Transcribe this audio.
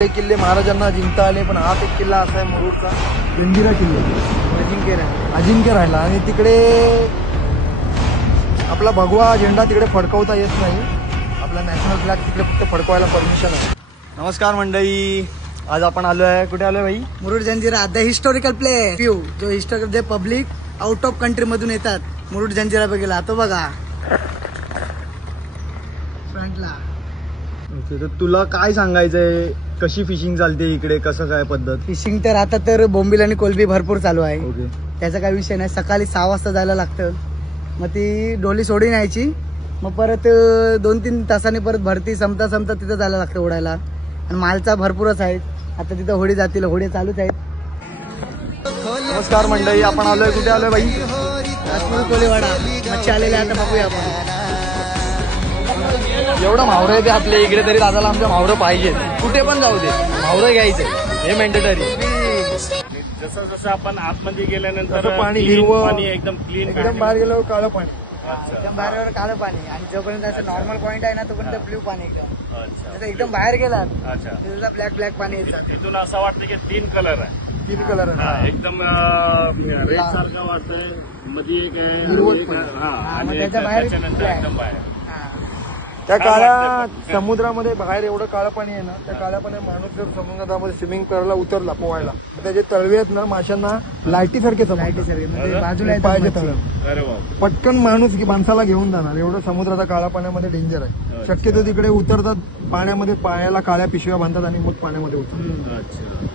किल्ले महाराजांना जिंकता आले, पण हा एक किल्ला असा आहे मुरुडचा जंजिरा किल्ला अजिंक्य राहिला. आणि तिकडे आपला भगवा झेंडा तिकडे फडकवता येत नाही. आपला नॅशनल फ्लॅग तिकडे फक्त फडकवायला परमिशन आहे. नमस्कार मंडळी, आज आपण आलो आहे, कुठे आलोय भाई? Murud Janjira the historical place. जो हिस्टोरिकल जे पब्लिक आउट ऑफ कंट्री मधून येतात मुरुड जंजिरा बघायला. तो बघा फ्रंटला. तर तुला काय सांगायचंय, कशी फिशिंग चालते इकडे, कसं काय पद्धत? फिशिंग तर आता तर बोंबील आणि कोलबी भरपूर चालू आहे. ओके, त्याचा काही विषय नाही. सकाळी 6 वाजता जायला लागतं, मग ती डोली सोडून यायची, मग परत 2-3 तासांनी परत भरती संपता तिथं जायला लागतं ओढायला. आणि मालचा भरपूरच आहे. आता तिथं होडी जातील, होडी चालूच आहेत. नमस्कार मंडळी, आपण आलोय, कुठे आलोय भाई? कोलीवाडा मच्छी आलेले आता बघूया आपण. एवढं मावरं आहे ते आपल्या इकडे, तरी दादाला आमच्या मावरं पाहिजे. कुठे पण जाऊ दे, मावरं घ्यायचं हे मॅन्डेटरी. जसं जसं आपण आतमध्ये गेल्यानंतर पाणी हिरवं, पाणी एकदम क्लीन, एकदम बाहेर गेल्यावर काळं पाणी, एकदम बाहेर काळं पाणी. आणि जोपर्यंत असं नॉर्मल पॉईंट आहे ना तोपर्यंत ब्ल्यू पाणी एकदम. अच्छा जसं एकदम बाहेर गेला अच्छा, त्याला ब्लॅक पाणी येतं. इथून असं वाटतं की 3 कलर आहे. 3 कलर आहे. एकदम रेड सारखं वाटतंय, मध्ये एक आहे, हिरवट एक पण. आहे, हा, मग आणि त्याच्या बाहेर त्याच्यानंतर black. एकदम बाहेर. त्या काय काळ्या वाटतंय? समुद्रामध्ये बाहेर एवढं काळं पाणी आहे ना, त्या काळ्या पाणी माणूस जर समुद्रामध्ये स्विमिंग करायला उतरला पोहायला, तर त्याचे तळवे आहेत ना माशांना लाईटीसारखे लाईटीसारखे म्हणजे बाजूला येतात पाहिजे मच्छी. तळ. अरे बाप, पटकन माणूस की माणसाला घेऊन जाणार एवढं समुद्राचा काळा पाण्यामध्ये डेंजर आहे. शक्यतो तिकडे उतरतात पाण्यामध्ये, पायाला काळ्या पिशव्या बांधतात आणि मग पाण्यामध्ये उतरतात. अच्छा.